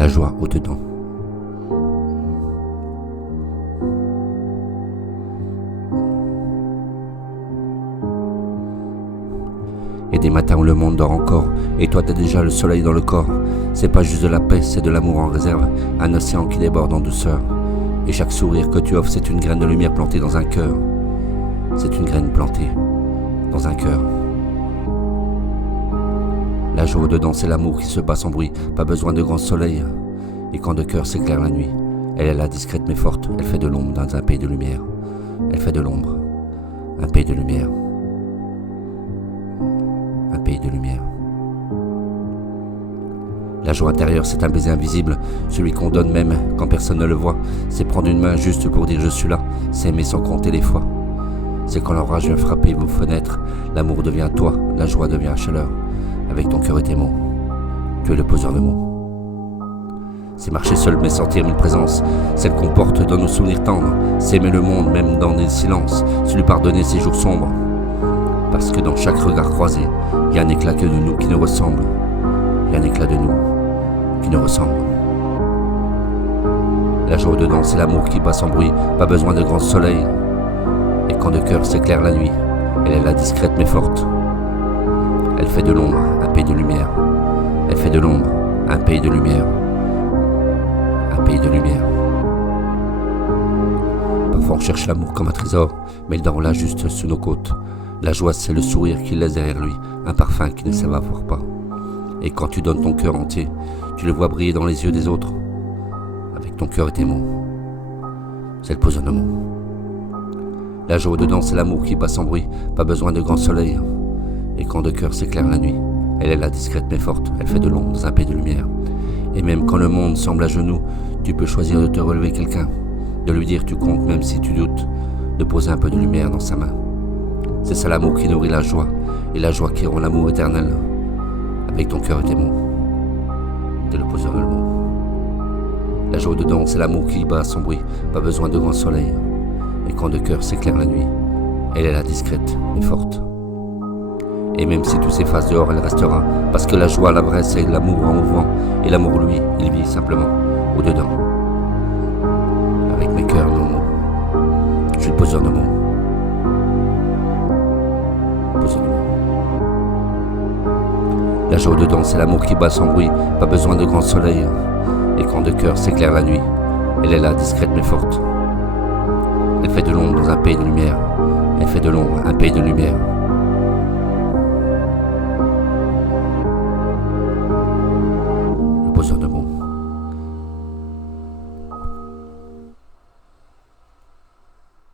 la joie au-dedans. Et des matins où le monde dort encore, et toi t'as déjà le soleil dans le corps. C'est pas juste de la paix, c'est de l'amour en réserve, un océan qui déborde en douceur. Et chaque sourire que tu offres, c'est une graine de lumière plantée dans un cœur. C'est une graine plantée dans un cœur. La joie au-dedans, c'est l'amour qui se bat sans bruit, pas besoin de grand soleil. Et quand de cœur s'éclaire la nuit, elle est là discrète mais forte, elle fait de l'ombre dans un pays de lumière. Elle fait de l'ombre, un pays de lumière. Un pays de lumière. La joie intérieure, c'est un baiser invisible, celui qu'on donne même quand personne ne le voit. C'est prendre une main juste pour dire je suis là, c'est aimer sans compter les fois. C'est quand l'orage vient frapper vos fenêtres, l'amour devient toi, la joie devient chaleur. Avec ton cœur et tes mots, tu es le poseur de mots. C'est marcher seul mais sentir une présence, celle qu'on porte dans nos souvenirs tendres. C'est aimer le monde même dans des silences, c'est lui pardonner ses jours sombres. Parce que dans chaque regard croisé, il y a un éclat que de nous qui nous ressemble. Il y a un éclat de nous qui nous ressemble. La joie au-dedans, c'est l'amour qui bat sans bruit, pas besoin de grand soleil. Et quand de cœur s'éclaire la nuit, elle est là discrète mais forte. Elle fait de l'ombre un pays de lumière. Elle fait de l'ombre un pays de lumière. Un pays de lumière. Parfois on cherche l'amour comme un trésor, mais il dort là juste sous nos côtes. La joie, c'est le sourire qu'il laisse derrière lui, un parfum qui ne s'évapore pas. Et quand tu donnes ton cœur entier, tu le vois briller dans les yeux des autres. Avec ton cœur et tes mots. C'est le poseur de mots. La joie au-dedans, c'est l'amour qui bat sans bruit, pas besoin de grand soleil. Et quand de cœur s'éclaire la nuit, elle est là discrète mais forte, elle fait de l'ombre dans un pays de lumière. Et même quand le monde semble à genoux, tu peux choisir de te relever quelqu'un, de lui dire tu comptes même si tu doutes, de poser un peu de lumière dans sa main. C'est ça l'amour qui nourrit la joie, et la joie qui rend l'amour éternel. Avec ton cœur et tes mots, t'es le poseur de mots. La joie dedans, c'est l'amour qui bat sans bruit, pas besoin de grand soleil. Et quand de cœur s'éclaire la nuit, elle est là discrète mais forte. Et même si tout s'efface dehors, elle restera, parce que la joie, la vraie, c'est l'amour en mouvement, et l'amour, lui, il vit simplement au-dedans. Avec mes cœurs, nos mots, je suis le poseur de mots. Poseur de mots. La joie au-dedans, c'est l'amour qui bat sans bruit, pas besoin de grand soleil. Et quand de cœur s'éclaire la nuit, elle est là, discrète mais forte. Elle fait de l'ombre dans un pays de lumière. Elle fait de l'ombre un pays de lumière.